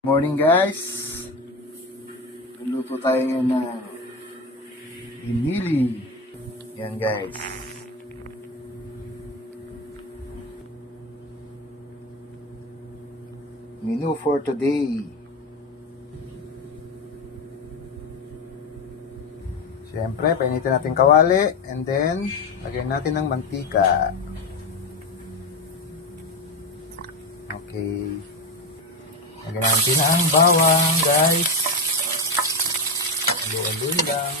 Morning guys! Luluto tayo ngayon ng inili. Yan guys. Menu for today. Siyempre, painitin natin kawali and then lagyan natin ng mantika. Okay. Lagyan natin ang bawang, guys. Halo-halo lang.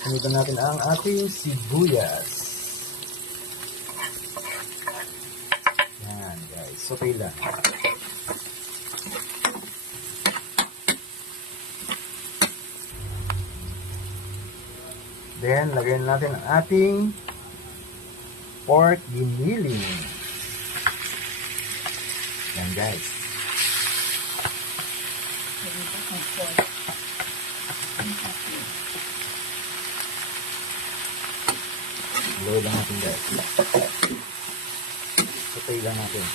Hinipan natin ang ating sibuyas. Yan, guys. Okay lang. Then, lagyan natin ang ating pork giniling. Yan guys. Load lang natin guys. Patay lang natin.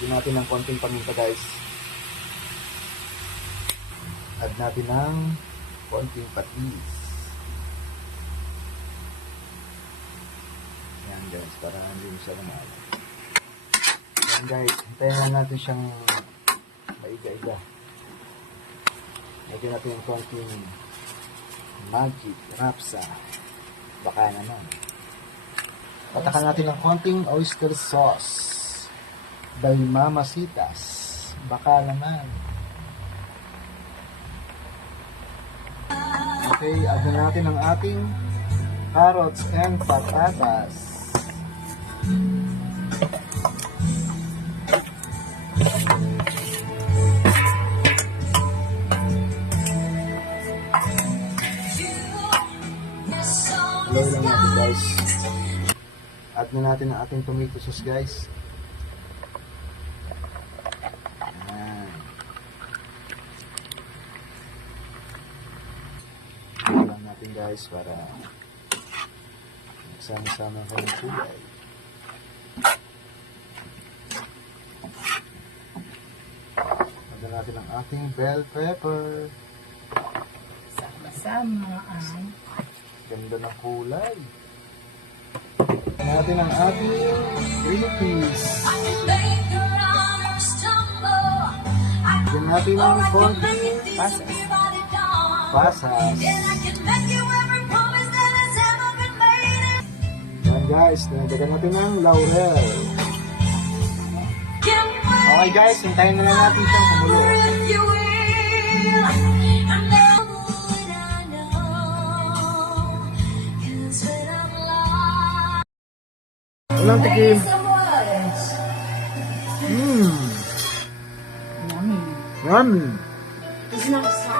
Lagyan natin ng konting paminta guys. Add natin ng konting patis. Yan guys, para hindi mo siya lumala. Yan guys, hintayin lang natin siyang maiga-iga. Lagyan natin yung konting magic rapsa. Baka naman. Patakan natin ng konting oyster sauce. By Mamasitas. Baka naman. Okay, add na natin ang ating carrots and patatas. Hello lang natin guys. Add na natin ang ating tomato sauce guys. Ayan natin guys para magsama-sama ko ng kulay. Lagyan natin ang ating bell pepper. Sama-sama ang Ganda ng kulay. Lagyan natin ang ating green peas. Lagyan natin ang konting pasas. Yan guys, nilagyan natin ng laurel. Okay guys, hintayin na lang natin siyang kumulo. Walang tikim. yummy. Yummy. It's not sour.